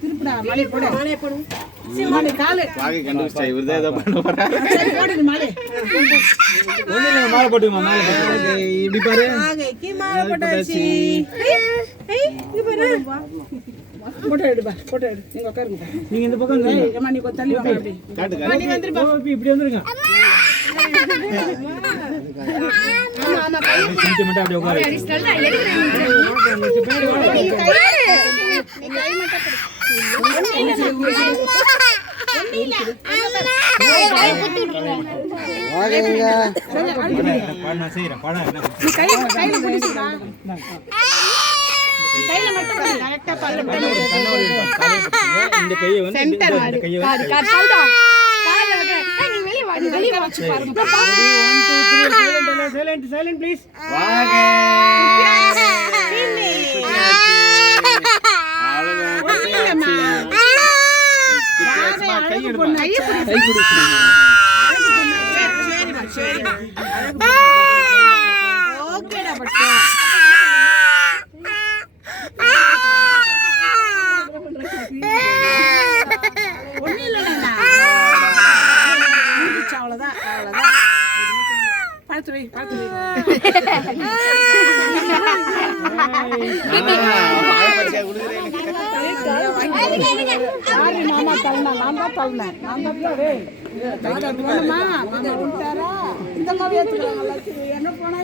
திருப்புடா மலை போடு மாலை போட்டுமா இப்படி பாரு போட்டோ எடுப்பா போட்டோ எடு நீங்க உட்காருங்க நீங்க இந்த பக்கம் ஏமா நீ கொஞ்சம் தள்ளி வாங்க அப்படி நீ வந்துருப்பா இப்படி வந்துருங்க ஆமா ஆமா கை மட்டும் அப்படியே உட்காரு நீ கை மட்டும் கையில மட்டும் கரெக்ட்டா பல்ல இந்த கையை வந்து இந்த கையை வந்து கால்டா கால்ல வைக்க நீ வெளிய வச்சு பாருங்க 1 2 3 சைலண்ட் ப்ளீஸ் வாங்க கை பிடி ஓகேடா பட்டு அவ்வளவுதான் பார்த்து வை மாமா தள்ளனா நான் தான் தள்ளனேன் இந்த மாதிரி என்ன போனா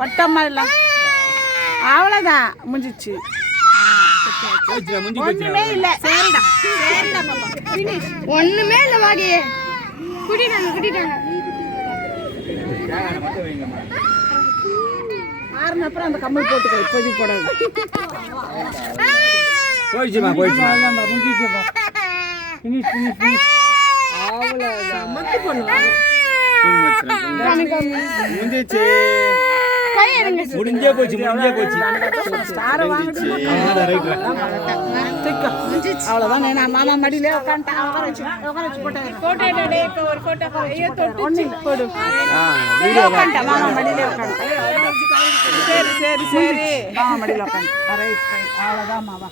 பட்டம்மா இல்ல அவ்வளவுதான் முடிஞ்சிச்சு ஒண்ணுமே இல்ல ஒண்ணுமே இல்ல வாடி குடிட்டாங்க ஆறுன அப்புறம் அந்த கம்மல் போட்டுக்கோ இப்போதைக்கு போடாது போயிடுச்சுமா முடிஞ்சிச்சுப்பா ஃபினிஷ் அவ்வளவுதான் மத்து பண்ணுவாங்க முடிஞ்சிச்சு முடிஞ்சே போச்சு ஸ்டார் வாங்கிட்டு அவ்வளவுதான் நான் மாமா மடியிலே உட்கார்ந்து உட்கார வச்சு போட்டோ எடுடே இப்போ ஒரு போட்டோ ஐயோ தொட்டு போடு வீடியோ உட்கார்ந்து மாமா மடியிலே உட்கார்ந்து சரி மாமா மடியில உட்கார்ந்து ரைட் அவ்வளவுதான் மாமா